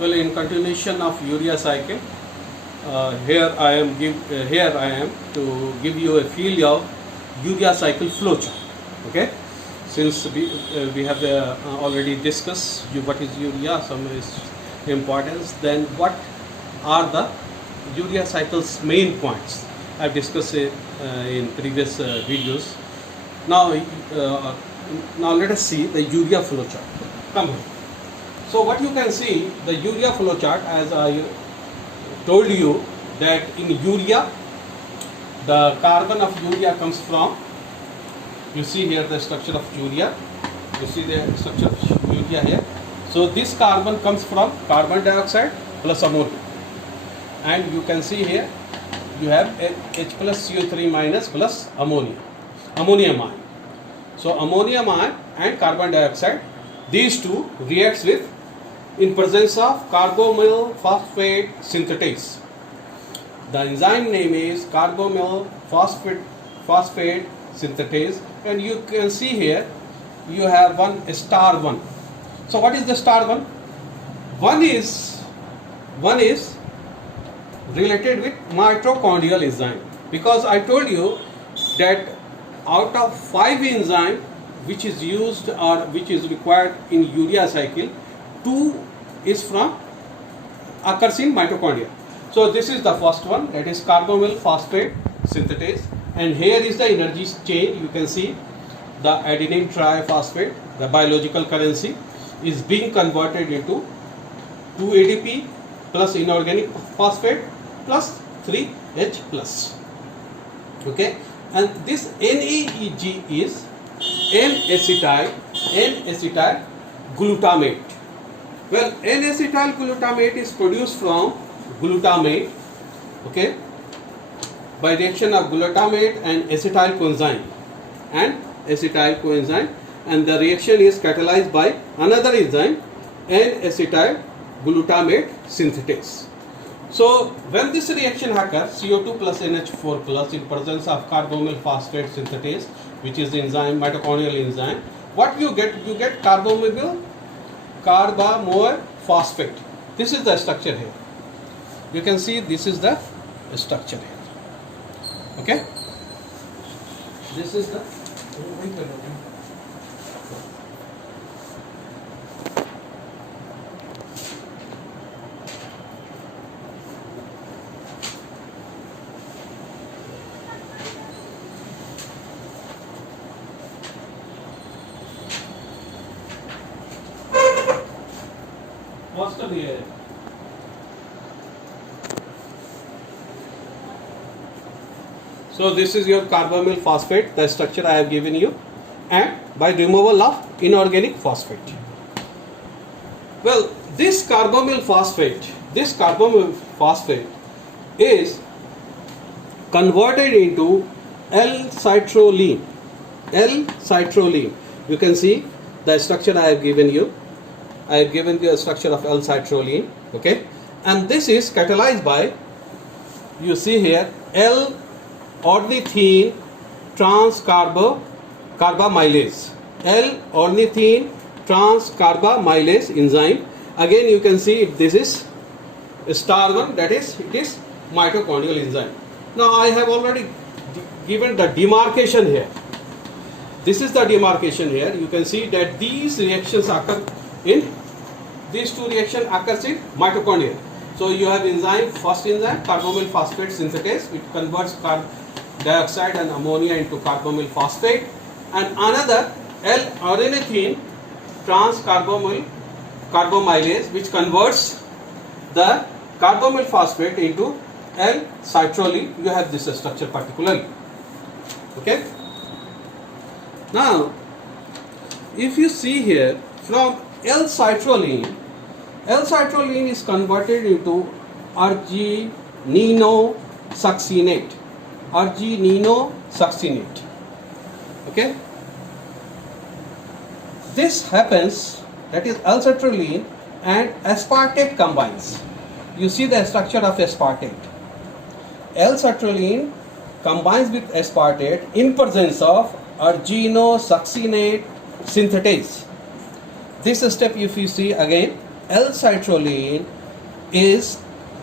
Well, in continuation of urea cycle, here I am to give you a feel of urea cycle flow chart. Okay, since we have already discussed what is urea, some is importance. Then what are the urea cycle's main points? I've discussed it in previous videos. Now let us see the urea flow chart. Come here. So what you can see, the urea flow chart, as I told you that in urea, the carbon of urea comes from, you see here the structure of urea, you see the structure of urea here. So this carbon comes from carbon dioxide plus ammonia, and you can see here you have H plus CO3 minus plus ammonium ion. So ammonium ion and carbon dioxide, these two reacts with in presence of carbonyl phosphate synthetase. The enzyme name is carbonyl phosphate synthetase, and you can see here you have star 1. So what is the star 1? One is related with mitochondrial enzyme, because I told you that out of 5 enzymes which is used or which is required in urea cycle, 2 occurs in mitochondria. So this is the first one, that is carbonyl phosphate synthetase, and here is the energy chain. You can see the adenine triphosphate, the biological currency, is being converted into 2 ADP plus inorganic phosphate plus 3H plus. Okay, and this NAEG is N-acetyl glutamate. Well, N-acetyl glutamate is produced from glutamate, okay, by reaction of glutamate and acetyl coenzyme, and the reaction is catalyzed by another enzyme, N-acetyl glutamate synthetase. So when this reaction occurs, CO2 plus NH4 plus in presence of carbonyl phosphate synthetase, which is the enzyme, mitochondrial enzyme, what you get carbonyl phosphate. This is the structure here. You can see this is the structure here. Okay, this is the first of here. So this is your carbonyl phosphate, the structure I have given you, and by removal of inorganic phosphate. Well, this carbonyl phosphate is converted into L-citrulline. You can see the structure I have given you. I have given you a structure of L-citrulline, okay, and this is catalyzed by, you see here, L-ornithine transcarbamylase, L-ornithine transcarbamylase enzyme. Again, you can see this is star 1, that is, it is mitochondrial enzyme. Now I have already given the demarcation here. This is the demarcation here. You can see that these reactions occur in, these two reactions occurs in mitochondria. So you have enzyme, first enzyme, carbonyl phosphate synthetase, which converts carbon dioxide and ammonia into carbonyl phosphate, and another L-ornithine transcarbamylase, which converts the carbonyl phosphate into L-citrulline. You have this structure particularly. Okay. Now, if you see here, from L-citrulline is converted into argininosuccinate. Okay. This happens, that is L-citrulline and aspartate combines. You see the structure of aspartate. L-citrulline combines with aspartate in presence of argininosuccinate synthetase. This step, if you see again, L-citrulline is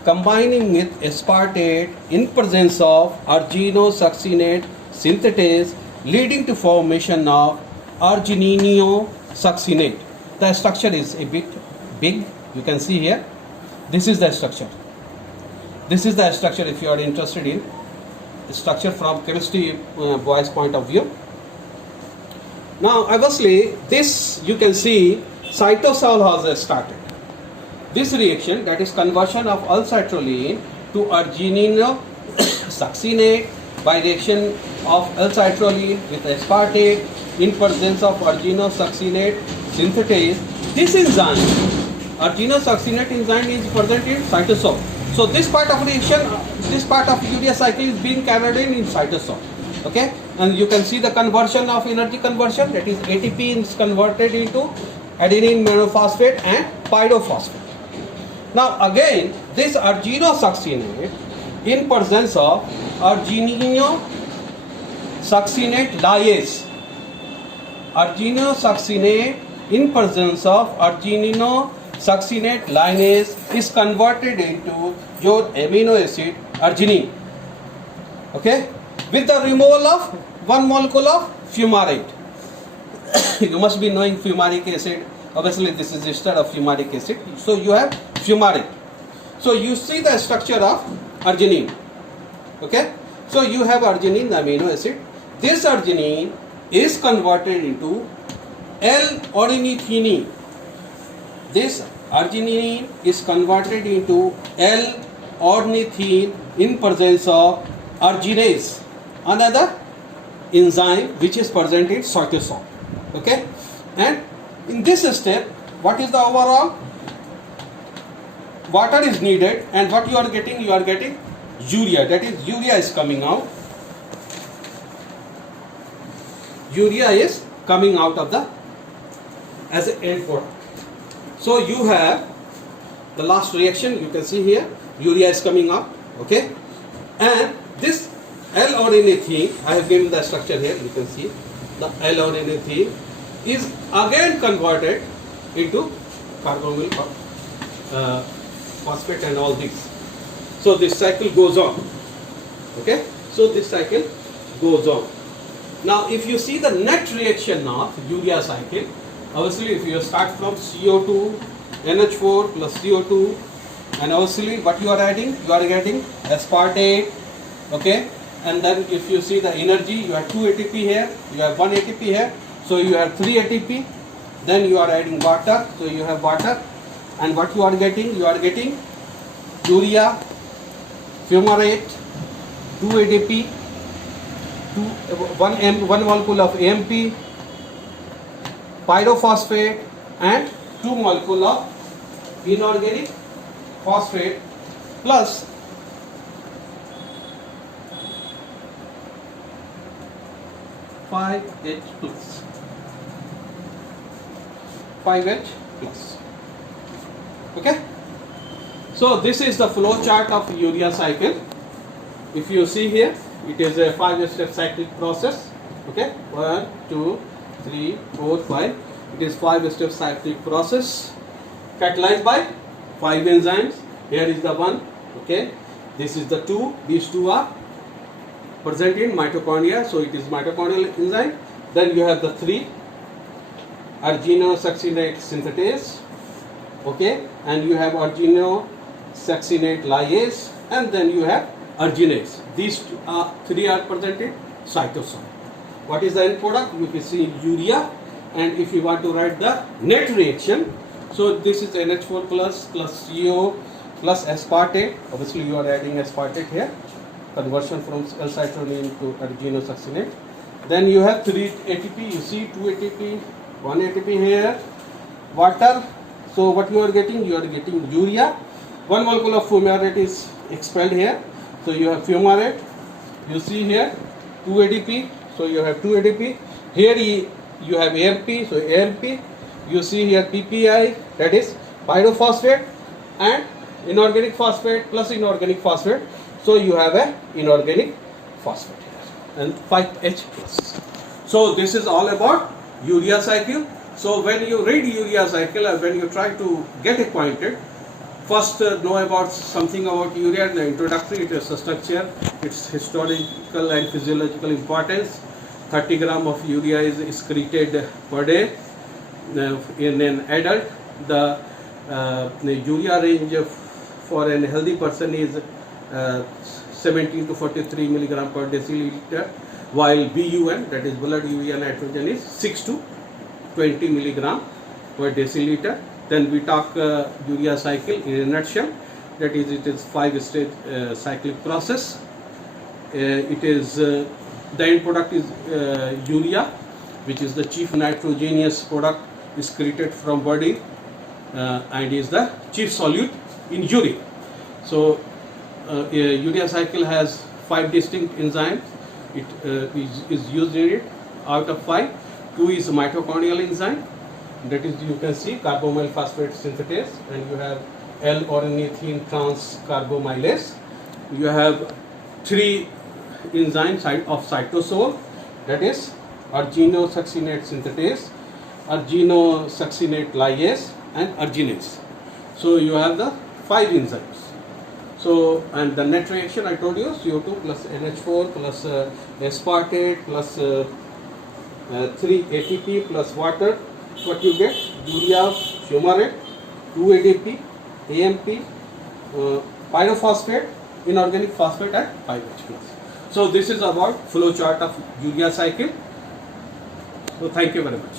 combining with aspartate in presence of arginosuccinate synthetase, leading to formation of argininosuccinate. The structure is a bit big. You can see here. This is the structure. This is the structure if you are interested in structure from chemistry boys point of view. Now obviously this you can see cytosol has started. This reaction, that is conversion of L-citrulline to argininosuccinate by reaction of L-citrulline with aspartate in presence of arginosuccinate synthetase. This enzyme, arginosuccinate enzyme, is present in cytosol. So this part of reaction, this part of urea cycle is being carried in cytosol. Okay, and you can see the conversion of energy conversion, that is ATP is converted into adenine monophosphate and pyrophosphate. Now again, this arginosuccinate in presence of argininosuccinate lyase. Arginosuccinate in presence of argininosuccinate lyase is converted into your amino acid arginine. Okay, with the removal of one molecule of fumarate. You must be knowing fumaric acid. Obviously, this is ester of fumaric acid. So you have fumarate. So you see the structure of arginine. Okay. So you have arginine, the amino acid. This arginine is converted into L-ornithine. This arginine is converted into L-ornithine in presence of arginase, another enzyme which is present in cytosol. Okay, and in this step, what is the overall? Water is needed, and what you are getting urea. That is, urea is coming out. Urea is coming out of the as an end product. So you have the last reaction. You can see here, urea is coming out. Okay, and this L-ornithine, I have given the structure here. You can see the L-ornithine is again converted into carbonyl phosphate and all these. So this cycle goes on. Okay, so this cycle goes on. Now if you see the net reaction of urea cycle, obviously if you start from CO2, NH4 plus CO2, and obviously what you are adding? You are getting aspartate. Okay, and then if you see the energy, you have 2 ATP here, you have 1 ATP here, so you have 3 ATP. Then you are adding water, so you have water, and what you are getting? You are getting urea, fumarate, 2 ATP, 1 molecule of AMP, pyrophosphate, and 2 molecule of inorganic phosphate plus 5H plus. 5H plus. Okay. So this is the flow chart of urea cycle. If you see here, it is a 5-step cyclic process. Okay, 1, 2, 3, 4, 5. It is 5-step cyclic process catalyzed by 5 enzymes. Here is the 1. Okay, this is the 2. These 2 are present in mitochondria, so it is mitochondrial enzyme. Then you have the 3, arginosuccinate synthetase. Okay, and you have arginosuccinate lyase, and then you have arginase. These 3 are present in cytosol. What is the end product? You can see urea, and if you want to write the net reaction, so this is NH4 plus CO plus aspartate. Obviously you are adding aspartate here, conversion from L-citrulline to arginosuccinate. Then you have 3 ATP, you see 2 ATP, 1 ATP here, water. So what you are getting? You are getting urea. 1 molecule of fumarate is expelled here. So you have fumarate. You see here 2 ATP. So you have 2 ATP. Here you have AMP. So AMP. You see here PPI, that is pyrophosphate, and inorganic phosphate plus inorganic phosphate. So you have a inorganic phosphate here and 5H plus. So this is all about urea cycle. So when you read urea cycle and when you try to get acquainted, first know about something about urea. The introductory, it is a structure, its historical and physiological importance. 30 gram of urea is excreted per day in an adult. The urea range for a healthy person is 17 to 43 milligram per deciliter, while BUN, that is blood urea nitrogen, is 6 to 20 milligram per deciliter. Then we talk urea cycle in a nutshell. That is, it is 5-stage cyclic process. It is the end product is urea, which is the chief nitrogenous product excreted from body and is the chief solute in urine. So urea cycle has 5 distinct enzymes. It is used in it. Out of 5, 2 is mitochondrial enzyme. That is, you can see carbonyl phosphate synthetase, and you have L-ornithine transcarbamylase. You have 3 enzymes of cytosol, that is arginosuccinate synthetase, arginosuccinate lyase, and arginase. So you have the 5 enzymes. So, and the net reaction I told you, CO2 plus NH4 plus aspartate plus 3 ATP plus water. What you get? Urea, fumarate, 2 ADP, AMP, pyrophosphate, inorganic phosphate, and 5H+. So this is about flow chart of urea cycle. So thank you very much.